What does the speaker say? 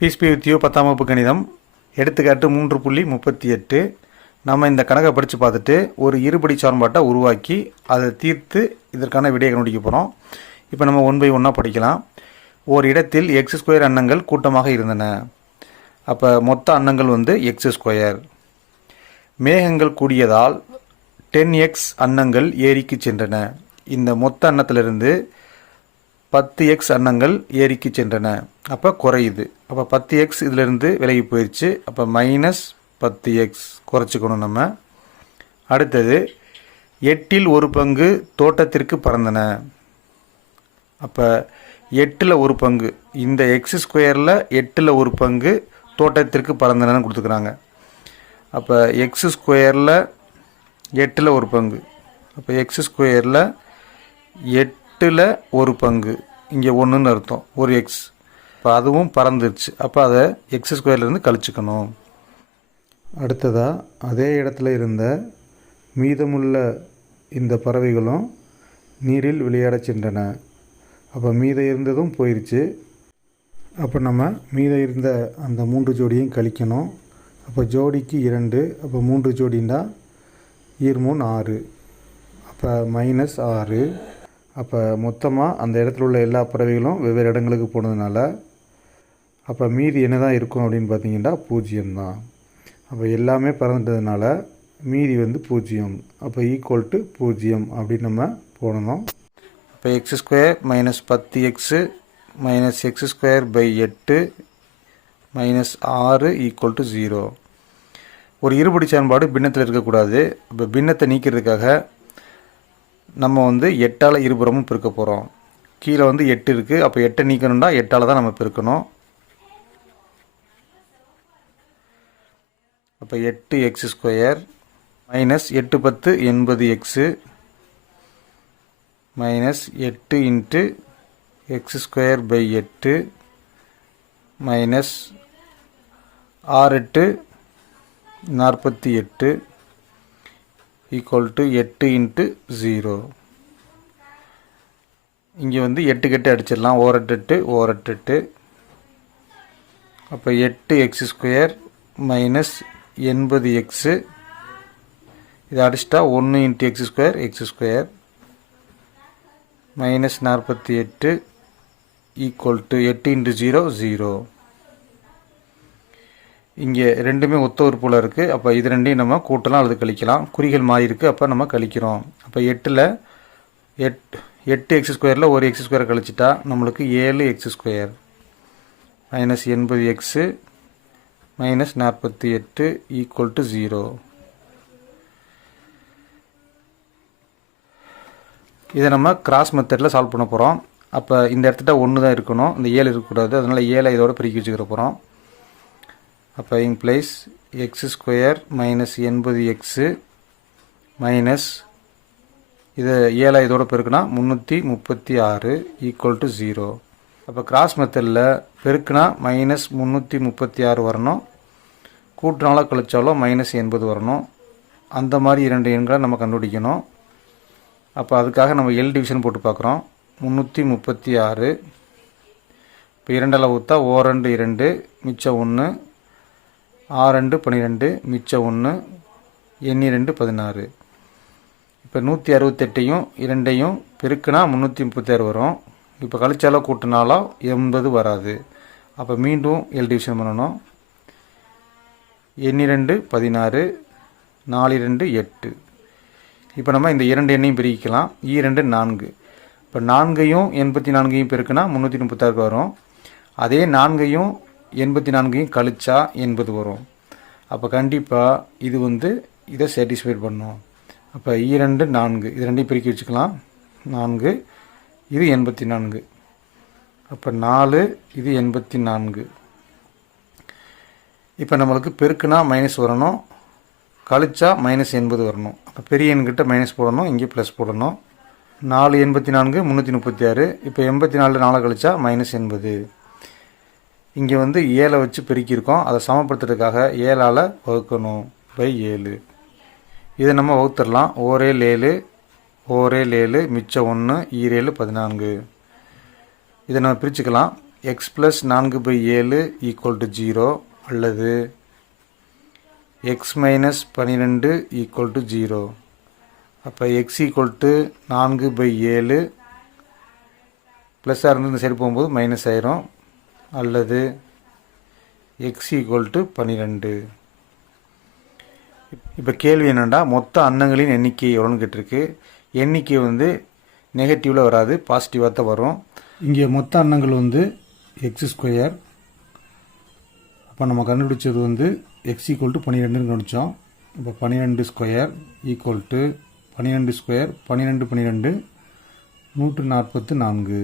BSP வித்தியோ 10ஆம் வகுப்பு கணிதம் எடுத்துக்காட்டு 3.38. நம்ம இந்த கணக்கை படித்து பார்த்துட்டு ஒரு இருபடி சமன்பாட்டை உருவாக்கி அதை தீர்த்து இதற்கான விடையை கண்டுபிடிக்க போகிறோம். இப்போ நம்ம 1 by 1 படிக்கலாம். ஒரு இடத்தில் x² அன்னங்கள் கூட்டமாக இருந்தன. அப்போ மொத்த அன்னங்கள் வந்து x². மேகங்கள் கூடியதால் 10x அன்னங்கள் ஏரிக்கு சென்றன. இந்த மொத்த அன்னத்திலிருந்து 10x அன்னங்கள் ஏரிக்கு சென்றன. அப்போ குறையுது. அப்போ 10x இதிலிருந்து விலகி போயிடுச்சு. அப்போ -10x குறைச்சிக்கணும் நம்ம. அடுத்தது 8இல் ஒரு பங்கு தோட்டத்திற்கு பறந்தன. அப்போ 8இல் ஒரு பங்கு, இந்த x²ல் 8இல் ஒரு பங்கு தோட்டத்திற்கு பறந்தனன்னு கொடுத்துக்கிறாங்க. அப்போ x²ல் 8இல் ஒரு பங்கு, அப்போ x²ல் 8இல் ஒரு பங்கு, இங்கே 1ன்னு அர்த்தம், ஒரு x. இப்போ அதுவும் பறந்துருச்சு. அப்போ அதை x²லேருந்து கழிச்சுக்கணும். அடுத்ததாக அதே இடத்துல இருந்த மீதமுள்ள இந்த பறவைகளும் நீரில் விளையாட சென்றன. அப்போ மீதம் இருந்ததும் போயிடுச்சு. அப்போ நம்ம மீதம் இருந்த அந்த 3 ஜோடியும் கழிக்கணும். அப்போ ஜோடிக்கு 2, அப்போ 3 ஜோடின்னா 2 3 6, அப்போ -6. அப்போ மொத்தமாக அந்த இடத்துல உள்ள எல்லா பறவைகளும் வெவ்வேறு இடங்களுக்கு போனதுனால அப்போ மீதி என்ன தான் இருக்கும் அப்படின்னு பார்த்தீங்கன்னா 0 தான். அப்போ எல்லாமே பறந்துட்டதுனால மீதி வந்து 0. அப்போ = 0 அப்படின்னு நம்ம போடணும். அப்போ x² - 10x -x²/8 -6 = 0. ஒரு இருபடி சமன்பாடு பின்னத்தில் இருக்கக்கூடாது. இப்போ பின்னத்தை நீக்கிறதுக்காக நம்ம வந்து 8ஆல் இருபுறமும் பெருக்க போகிறோம். கீழே வந்து 8 இருக்குது. அப்போ 8 நீக்கணும்னா 8ஆல் தான் நம்ம பெருக்கணும். அப்போ 8x² -8 × 10 80x -8 × x²/8 -6 × 48 = 8 × 0. இங்கே வந்து 8 கட்டு அடிச்சிடலாம். ஓரட்டு 8 ஓரட்டு 8. அப்போ 8x² -80x, இதை அடிச்சிட்டா 1 × x² x² -48 = 8 × 0 0. இங்கே ரெண்டுமே ஒத்த உறுப்புல இருக்குது. அப்போ இது ரெண்டையும் நம்ம கூட்டலாம் அல்லது கழிக்கலாம். குறிகள் மாறி இருக்குது. அப்போ நம்ம கழிக்கிறோம். அப்போ 8x² ஒரு x² கழிச்சிட்டா நம்மளுக்கு 7x² -80x -48 = 0. இதை நம்ம கிராஸ் மெத்தடில் சால்வ் பண்ண போகிறோம். அப்போ இந்த இடத்துல 1 தான் இருக்கணும், இந்த 7 இருக்கக்கூடாது. அதனால் 7 இதோட பெருக்கி வச்சுக்கிற போகிறோம். அப்போ இம்ப்ளைஸ் x² -80x மைனஸ் இதை 7 இதோட பெருக்குனா 336 = 0. அப்போ கிராஸ் மெத்தடில் பெருக்குனா -336 வரணும், கூட்டினாலும் கழிச்சாலும் -80 வரணும். அந்த மாதிரி 2 எண்களை நம்ம கண்டுபிடிக்கணும். அப்போ அதுக்காக நம்ம L டிவிஷன் போட்டு பார்க்குறோம். 336 இப்போ 2ஆல் ஊற்றா ஓரண்டு 2 மிச்சம் 1, 6 12 மிச்சம் 1, எண்ணி 2 16. இப்போ 168ஐயும் 2ஐயும் பெருக்குனா 336 வரும். இப்போ கழிச்சாலோ கூட்டினாலோ 80 வராது. அப்போ மீண்டும் L டிவிஷன் பண்ணணும். எண்ணி 2 16, 4 2 8. இப்போ நம்ம இந்த 2 எண்ணையும் பிரிக்கலாம். 2 4. இப்போ 4ஐயும் 84ஐயும் பெருக்குனா 336 வரும். அதே 4ஐயும் 84ஐயும் கழிச்சா 80 வரும். அப்போ கண்டிப்பாக இது வந்து இதை சாட்டிஸ்ஃபைட் பண்ணும். அப்போ 2 4 இது ரெண்டையும் பிரிக்கி வச்சுக்கலாம். 4 இது 84. அப்போ 4 இது 84. இப்போ நம்மளுக்கு பெருக்குனா மைனஸ் வரணும், கழிச்சா -80 வரணும். அப்போ பெரிய எண்கிட்ட மைனஸ் போடணும், இங்கே ப்ளஸ் போடணும். 4 84 336. இப்போ 84 4 கழிச்சா -80. இங்கே வந்து 7 வச்சு பெருக்கியிருக்கோம். அதை சமப்படுத்துறதுக்காக 7ஆல் வகுக்கணும் /7. இதை நம்ம வகுத்துடலாம். ஓரேல் 7 ஓரேல் 7 மிச்சம் 1 ஈரேல் 14. இதை நம்ம பிரிச்சுக்கலாம். எக்ஸ் ப்ளஸ் 4/7 ஈக்குவல் டு 0 அல்லது எக்ஸ் மைனஸ் 12 ஈக்குவல் டு 0. அப்போ எக்ஸ் ஈக்குவல் டு 4/7 ப்ளஸ்ஸாக இருந்து இந்த சைடு போகும்போது மைனஸ் ஆயிரும், அல்லது எக்ஸ் ஈக்குவல் டு 12. இப்போ கேள்வி என்னென்னா மொத்த அன்னங்களின் எண்ணிக்கை எவ்வளோன்னு கேட்டிருக்கு. எண்ணிக்கை வந்து நெகட்டிவில் வராது, பாசிட்டிவாக தான் வரும். இங்கே மொத்த அன்னங்கள் வந்து எக்ஸ் ஸ்கொயர். அப்போ நம்ம கண்டுபிடிச்சது வந்து எக்ஸ் ஈக்குவல் டு 12ன்னு கண்டுபிடிச்சோம். இப்போ 12 ஸ்கொயர் ஈக்குவல் டு 12 ஸ்கொயர் 12 12 144.